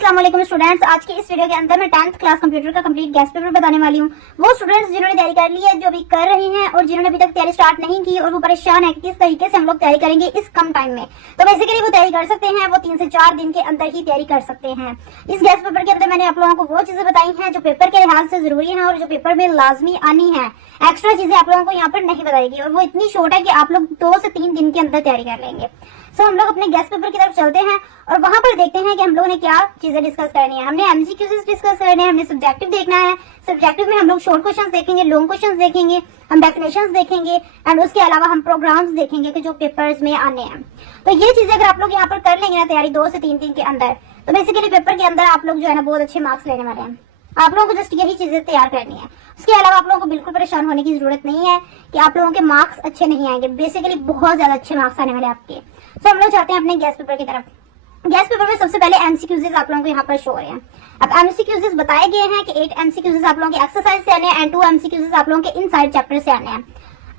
अस्सलाम वालेकुम स्टूडेंट्स। आज की इस वीडियो के अंदर मैं 10th क्लास कंप्यूटर का कंप्लीट गेस्ट पेपर बताने वाली हूँ। वो स्टूडेंट्स जिन्होंने तैयारी कर ली है, जो अभी कर रहे हैं और जिन्होंने अभी तक तैयारी स्टार्ट नहीं की और वो परेशान है कि किस तरीके से हम लोग तैयारी करेंगे इस कम टाइम में, तो बेसिकली वो तैयारी कर सकते हैं। वो 3 से 4 दिन के अंदर ही तैयारी कर सकते हैं। इस गेस्ट पेपर के अंदर मैंने आप लोगों को वो चीजें बताई हैं जो पेपर के लिहाज से जरूरी है और जो पेपर में लाजमी आनी है। एक्स्ट्रा चीजें आप लोगों को यहाँ पर नहीं बताएगी और वो इतनी शॉर्ट है कि आप लोग 2 से 3 दिन के अंदर तैयारी कर लेंगे। सो हम लोग अपने गेस्ट पेपर की तरफ चलते हैं और वहां पर देखते हैं कि हम लोगों ने क्या चीजें डिस्कस करनी है। हमने एमसीक्यूज डिस्कस करने हैं, हमने सब्जेक्टिव देखना है। सब्जेक्टिव में हम लोग शॉर्ट क्वेश्चंस देखेंगे, लॉन्ग क्वेश्चंस देखेंगे, हम डेफिनेशंस देखेंगे एंड उसके अलावा हम प्रोग्राम्स देखेंगे कि जो पेपर्स में आने हैं। तो ये चीजें अगर आप लोग यहाँ पर कर लेंगे ना तैयारी 2 से 3 दिन के अंदर, तो बेसिकली पेपर के अंदर आप लोग जो है ना बहुत अच्छे मार्क्स लेने वाले हैं। आप लोगों को जस्ट यही चीजें तैयार करनी है। उसके अलावा आप लोगों को बिल्कुल परेशान होने की जरूरत नहीं है कि आप लोगों के मार्क्स अच्छे नहीं आएंगे। बेसिकली बहुत ज्यादा अच्छे मार्क्स आने वाले आपके। तो हम लोग चाहते हैं अपने गेस्ट पेपर की तरफ। गेस्ट पेपर में सबसे पहले एमसीक्यूज आप लोगों को यहाँ पर शो हो रहे हैं। अब एमसीक्यूज बताए गए हैं कि 8 एमसीक्यूज आप लोगों के एक्सरसाइज से आने हैं एंड 2 एमसीक्यूज आप लोगों के इनसाइड चैप्टर से आने हैं।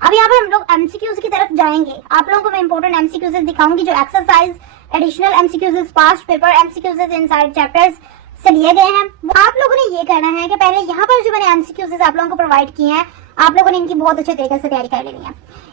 अब यहाँ पर हम लोग एमसीक्यूज की तरफ जाएंगे। आप लोगों को मैं इंपॉर्टेंट एमसीक्यूज दिखाऊंगी जो exercise, additional MCQs, past paper MCQs inside chapters से लिए गए हैं। आप लोगों ने ये करना है कि पहले यहाँ पर जो मैंने एमसीक्यूज आप लोगों को प्रोवाइड किए हैं, आप लोगों ने इनकी बहुत अच्छे तरीके से तैयारी कर लेनी है।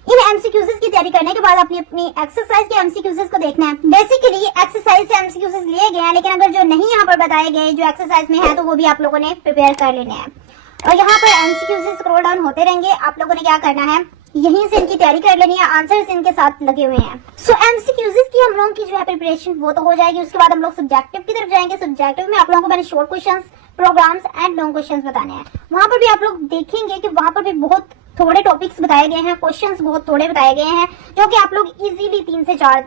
इन एमसीक्यूज की तैयारी करने के बाद अपनी अपनी एक्सरसाइज के एमसीक्यूज को देखना है। बेसिकली एक्सरसाइज से एमसीक्यूज लिए गए हैं, लेकिन अगर जो नहीं यहाँ पर बताए गए जो एक्सरसाइज में है तो वो भी आप लोगों ने प्रिपेयर कर लेने हैं। और यहाँ पर एमसीक्यूज स्क्रॉल डाउन होते रहेंगे। आप लोगों ने क्या करना है, यहीं से इनकी तैयारी कर लेनी है। आंसर्स इनके साथ लगे हुए हैं। सो एमसीक्यूज की हम लोगों की जो है प्रिपरेशन वो तो हो जाएगी। उसके बाद हम लोग सब्जेक्टिव की तरफ जाएंगे। सब्जेक्टिव में आप लोगों को मैंने short questions, programs and long questions बताने हैं। वहां पर भी आप लोग देखेंगे कि वहां पर भी बहुत थोड़े टॉपिक्स बताए गए हैं, क्वेश्चंस बहुत थोड़े बताए गए हैं, जो कि आप लोग इजीली 3 से 4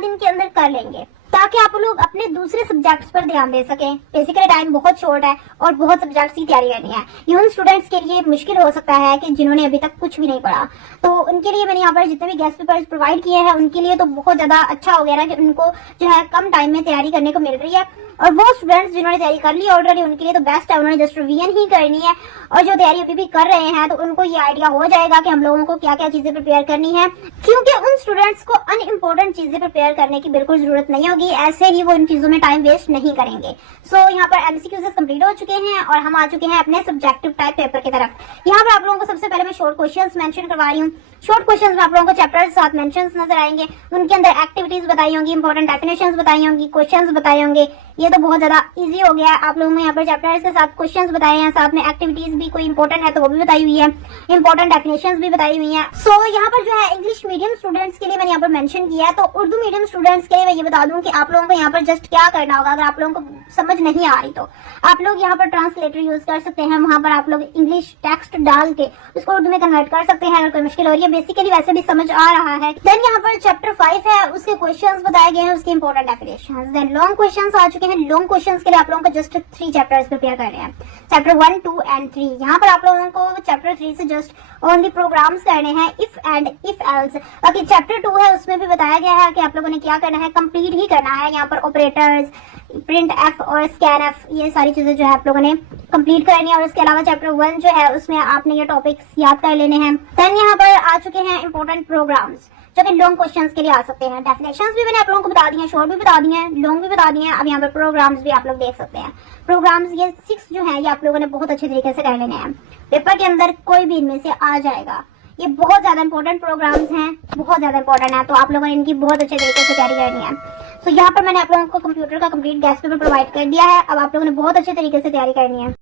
दिन के अंदर कर लेंगे, ताकि आप लोग अपने दूसरे सब्जेक्ट्स पर ध्यान दे सकें। बेसिकली टाइम बहुत शॉर्ट है और बहुत सब्जेक्ट्स की तैयारी करनी है। ये उन स्टूडेंट्स के लिए मुश्किल हो सकता है कि जिन्होंने अभी तक कुछ भी नहीं पढ़ा, तो उनके लिए मैंने यहाँ पर जितने भी गेस्ट पेपर्स प्रोवाइड किए हैं उनके लिए तो बहुत ज्यादा अच्छा हो गया ना कि उनको जो है कम टाइम में तैयारी करने को मिल रही है। और वो स्टूडेंट्स जिन्होंने तैयारी कर ली ऑलरेडी उनके लिए तो बेस्ट है, उन्होंने जस्ट रिवीजन ही करनी है। और जो तैयारी अभी भी कर रहे हैं तो उनको ये आइडिया हो जाएगा कि हम लोगों को क्या क्या चीजें प्रिपेयर करनी है, क्योंकि उन स्टूडेंट्स को अनइम्पोर्टेंट चीजें प्रिपेयर करने की बिल्कुल जरूरत नहीं होगी। ऐसे ही वो इन चीजों में टाइम वेस्ट नहीं करेंगे। सो यहाँ पर एमसीक्यूज कंप्लीट हो चुके हैं और हम आ चुके हैं अपने सब्जेक्टिव टाइप पेपर की तरफ। यहाँ पर आप लोगों को सबसे पहले मैं शॉर्ट क्वेश्चंस मेंशन करवा रही हूँ। शॉर्ट क्वेश्चंस में आप लोगों को चैप्टर साथ मेंशंस नजर आएंगे। उनके अंदर एक्टिविटीज बताई होंगी, इंपॉर्टेंट डेफिनेशंस बताई होंगी, क्वेश्चंस बताए होंगे। ये तो बहुत ज्यादा इजी हो गया है। आप लोगों ने यहाँ पर चैप्टर्स के साथ क्वेश्चंस बताए हैं, साथ में एक्टिविटीज भी कोई इंपॉर्टेंट है तो वो भी बताई हुई है, इंपॉर्टेंट डेफिनेशंस भी बताई हुई है। सो यहाँ पर जो है इंग्लिश मीडियम स्टूडेंट्स के लिए मैंने यहाँ पर मेंशन किया है। तो उर्दू मीडियम स्टूडेंट्स के लिए मैं ये बता दूं कि आप लोगों को यहाँ पर जस्ट क्या करना होगा। अगर आप लोगों को समझ नहीं आ रही तो आप लोग यहाँ पर ट्रांसलेटर यूज कर सकते हैं। वहां पर आप लोग इंग्लिश टेक्स्ट डाल के उसको उर्दू में कन्वर्ट कर सकते हैं अगर कोई मुश्किल हो रही है। बेसिकली वैसे भी समझ आ रहा है। देन यहाँ पर चैप्टर 5 है, उसके क्वेश्चंस बताए गए हैं, उसके important definitions. Then long questions आ चुके हैं। लॉन्ग क्वेश्चंस के लिए आप लोगों को जस्ट 3 चैप्टर्स प्रिपेयर करने हैं, चैप्टर 1, 2 एंड 3। यहाँ पर आप लोगों को चैप्टर 3 से जस्ट ओनली प्रोग्राम्स करने हैं, इफ एंड इफ एल्स। बाकी चैप्टर 2 है उसमें भी बताया गया है कि आप लोगों ने क्या करना है, कंप्लीट ही करना है। यहाँ पर ऑपरेटर्स, प्रिंट एफ और स्कैन एफ, ये सारी चीजें जो है आप लोगों ने कंप्लीट करनी है। और इसके अलावा चैप्टर 1 जो है उसमें आपने ये टॉपिक्स याद कर लेने हैं। देन यहाँ पर आ चुके हैं इंपॉर्टेंट प्रोग्राम्स जो कि लॉन्ग क्वेश्चंस के लिए आ सकते हैं। डेफिनेशंस भी मैंने आप लोगों को बता दी है, शॉर्ट भी बता दिए हैं, लॉन्ग भी बता दिए हैं। अब यहाँ पर प्रोग्राम्स भी आप लोग देख सकते हैं। प्रोग्राम्स ये 6 जो है ये आप लोगों ने बहुत अच्छे तरीके से कर लेने हैं। पेपर के अंदर कोई भी इनमें से आ जाएगा। ये बहुत ज्यादा इंपॉर्टेंट प्रोग्राम्स हैं, बहुत ज्यादा इंपॉर्टेंट है, तो आप लोगों ने इनकी बहुत अच्छे तरीके से तैयारी करनी है। तो यहाँ पर मैंने आप लोगों को कंप्यूटर का कंप्लीट गेस्ट पेपर प्रोवाइड कर दिया है। अब आप लोगों ने बहुत अच्छे तरीके से तैयारी करनी है।